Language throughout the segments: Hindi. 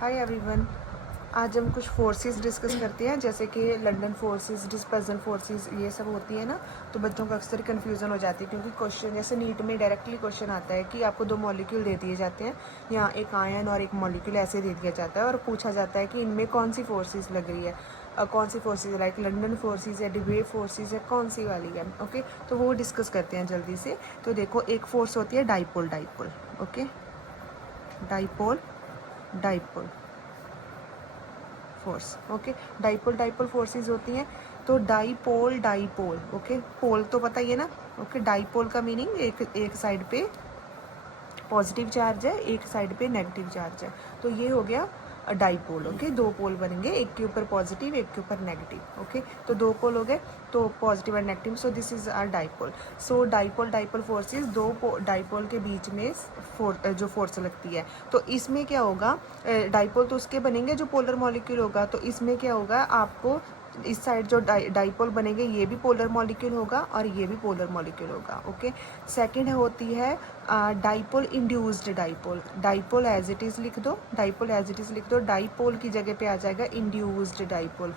Hi everyone. आज हम कुछ फोर्सेस डिस्कस करते हैं, जैसे कि लंदन फोर्सेस, डिस्पर्जन फोर्सेस, ये सब होती है ना। तो बच्चों को अक्सर कन्फ्यूज़न हो जाती है, क्योंकि क्वेश्चन जैसे नीट में डायरेक्टली क्वेश्चन आता है कि आपको दो मॉलिक्यूल दे दिए जाते हैं, यहाँ एक आयन और एक मॉलिक्यूल ऐसे दे दिया जाता है, और पूछा जाता है कि इनमें कौन सी फोर्सेस लग रही है, कौन सी फोर्सेस, लाइक लंदन फोर्सेस है, डिबे फोर्सेस है, कौन सी वाली है। ओके, तो वो डिस्कस करते हैं जल्दी से। तो देखो, एक फोर्स होती है dipole dipole. Okay, dipole dipole force. Okay, dipole dipole forces होती हैं। तो डाइपोल डाइपोल, ओके, पोल तो पता ही है ना। ओके, डाइपोल का मीनिंग एक साइड पे पॉजिटिव चार्ज है, एक साइड पे नेगेटिव चार्ज है, तो ये हो गया डाइपोल। ओके, दो पोल बनेंगे, एक के ऊपर पॉजिटिव, एक के ऊपर नेगेटिव। ओके, तो दो पोल हो गए, तो पॉजिटिव और negative, so this is are dipole. So dipole dipole forces, दो डाइपोल के बीच में जो फोर्स लगती है, तो इसमें क्या होगा, डाइपोल तो उसके बनेंगे जो पोलर मॉलिक्यूल होगा, तो इसमें क्या होगा, आपको इस साइड जो डाइपोल बनेंगे, ये भी पोलर मॉलिक्यूल होगा और ये भी पोलर मॉलिक्यूल होगा। ओके, सेकंड होती है dipole induced dipole. Dipole as it is लिख दो, डाइपोल एज इट इज़ लिख दो, डाइपोल की जगह पे आ जाएगा induced dipole.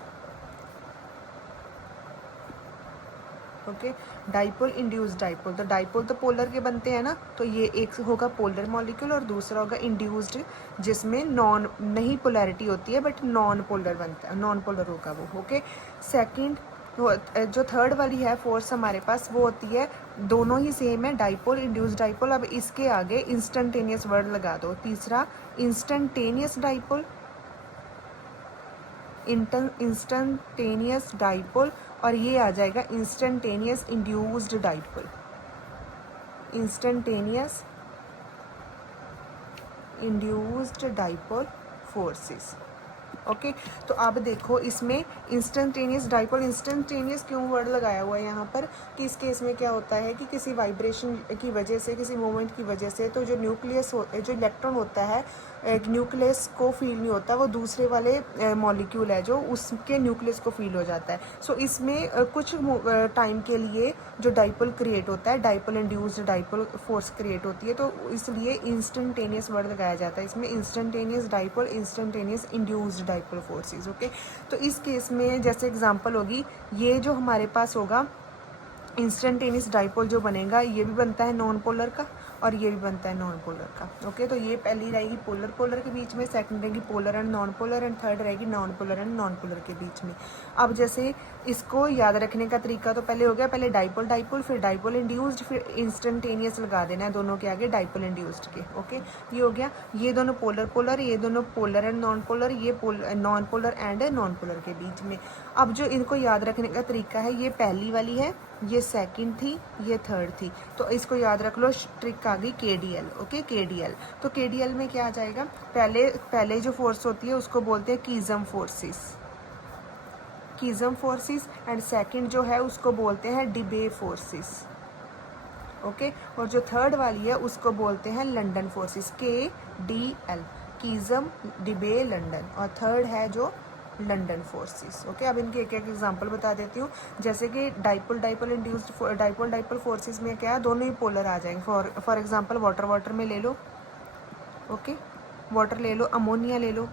Okay, dipole induced dipole. तो डाइपोल तो पोलर के बनते हैं ना, तो ये एक होगा पोलर मॉलिक्यूल और दूसरा होगा इंड्यूस्ड, जिसमें नॉन नहीं पोलैरिटी होती है, बट नॉन पोलर बनता है, नॉन पोलर होगा वो। ओके, सेकंड जो थर्ड वाली है फोर्स हमारे पास, वो होती है, दोनों ही सेम है, डाइपोल इंड्यूस्ड डाइपोल। अब इसके आगे इंस्टेंटेनियस वर्ड लगा दो। तीसरा इंस्टेंटेनियस डाइपोल, इंस्टेंटेनियस डाइपोल, और ये आ जाएगा instantaneous induced dipole. Instantaneous induced dipole forces. Okay, तो अब देखो, इसमें इंस्टेंटेनियस डाइपोल, इंस्टेंटेनियस क्यों वर्ड लगाया हुआ है यहाँ पर, कि इस केस में क्या होता है कि किसी वाइब्रेशन की वजह से, किसी मोमेंट की वजह से, तो जो न्यूक्लियस जो इलेक्ट्रॉन होता है, न्यूक्लियस को फील नहीं होता, वो दूसरे वाले मॉलिक्यूल है जो उसके न्यूक्लियस को फील हो जाता है। सो इसमें कुछ टाइम के लिए जो डाइपोल क्रिएट होता है, dipole induced dipole force create होती है, तो इसलिए इंस्टेंटेनियस वर्ड लगाया जाता है इसमें, instantaneous dipole, instantaneous induced dipole forces. Okay, तो इस केस में जैसे एग्जांपल होगी, ये जो हमारे पास होगा इंस्टेंटेनियस डाइपोल जो बनेगा, ये भी बनता है नॉन पोलर का और ये भी बनता है नॉन पोलर का। ओके, तो ये पहली रहेगी पोलर पोलर के बीच में, सेकंड रहेगी polar and non polar, and third रहेगी non polar and non polar के बीच में। अब जैसे इसको याद रखने का तरीका तो पहले हो गया, पहले डाइपोल डाइपोल, फिर डाइपोल इंड्यूस्ड, फिर इंस्टेंटेनियस लगा देना है दोनों के आगे डाइपोल इंड्यूस्ड के। ओके, ये हो गया, ये दोनों पोलर पोलर, ये दोनों पोलर एंड नॉन पोलर, ये non polar and non polar के बीच में। अब जो इनको याद रखने का तरीका है, ये पहली वाली है, ये सेकंड थी, ये थर्ड थी, तो इसको याद रख लो, ट्रिक आ गई KDL। ओके, KDL, तो KDL में क्या आ जाएगा, पहले जो फोर्स होती है उसको बोलते हैं कीजम फोर्सेस, कीजम फोर्सेस, एंड सेकंड जो है उसको बोलते हैं डिबे फोर्सेस। ओके, और जो थर्ड वाली है उसको बोलते हैं लंदन फोर्सेस, KDL, कीजम डिबे लंदन, और थर्ड है जो लंदन फोर्सेस। ओके, अब इनके एक एक एग्जांपल बता देती हूँ, जैसे कि dipole dipole induced dipole dipole forces में क्या है, दोनों ही पोलर आ जाएंगे। फॉर एग्जांपल वाटर में ले लो। ओके, वाटर ले लो, अमोनिया ले लो।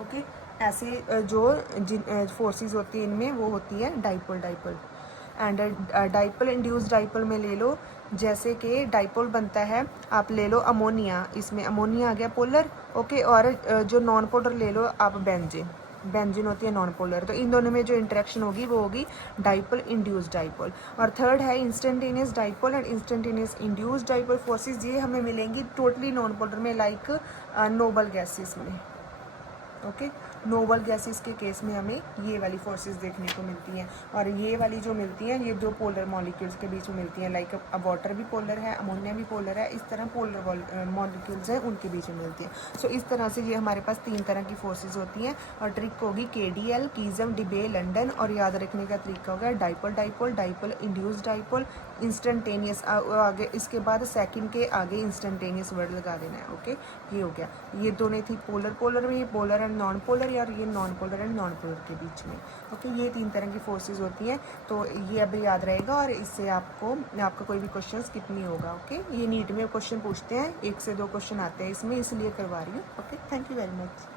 ओके, ऐसे जो फोर्सेस होती है इनमें, वो होती है dipole dipole. And dipole induced dipole में ले लो, जैसे कि डाइपोल बनता है, आप ले लो अमोनिया, इसमें अमोनिया आ गया पोलर। ओके, और जो नॉन पोलर ले लो आप बेंजीन, बेंजीन होती है नॉन पोलर, तो इन दोनों में जो इंटरेक्शन होगी वो होगी डाइपोल इंड्यूस्ड डाइपोल। और थर्ड है instantaneous dipole and instantaneous induced dipole forces, ये हमें मिलेंगी टोटली नॉन पोलर में, लाइक नोबल गैसेस में। ओके, नोबल गैसेस के केस में हमें ये वाली फोर्सेस देखने को मिलती हैं, और ये वाली जो मिलती हैं, ये दो पोलर मॉलिक्यूल्स के बीच में मिलती हैं, लाइक अब वाटर भी पोलर है, अमोनिया भी पोलर है, इस तरह पोलर मॉलिक्यूल्स हैं उनके बीच में मिलती हैं। सो इस तरह से ये हमारे पास तीन तरह की फोर्सेज होती हैं, और ट्रिक होगी KDL, कीजम डिबे लंदन, और याद रखने का तरीका होगा dipole dipole, dipole induced dipole, instantaneous आगे, इसके बाद सेकंड के आगे इंस्टेंटेनियस वर्ड लगा देना है। ओके, ये हो गया। ये दोनों थी पोलर, पोलर में ये पोलर एंड नॉन पोलर, और ये non polar and non polar के बीच में। ओके, ये 3 तरह की फोर्सेस होती हैं, तो ये अभी याद रहेगा और इससे आपका कोई भी क्वेश्चन स्किप नहीं होगा। ओके, ये नीट में क्वेश्चन पूछते हैं, 1 से 2 क्वेश्चन आते हैं इसमें, इसलिए करवा रही हूँ। Okay, thank you very much.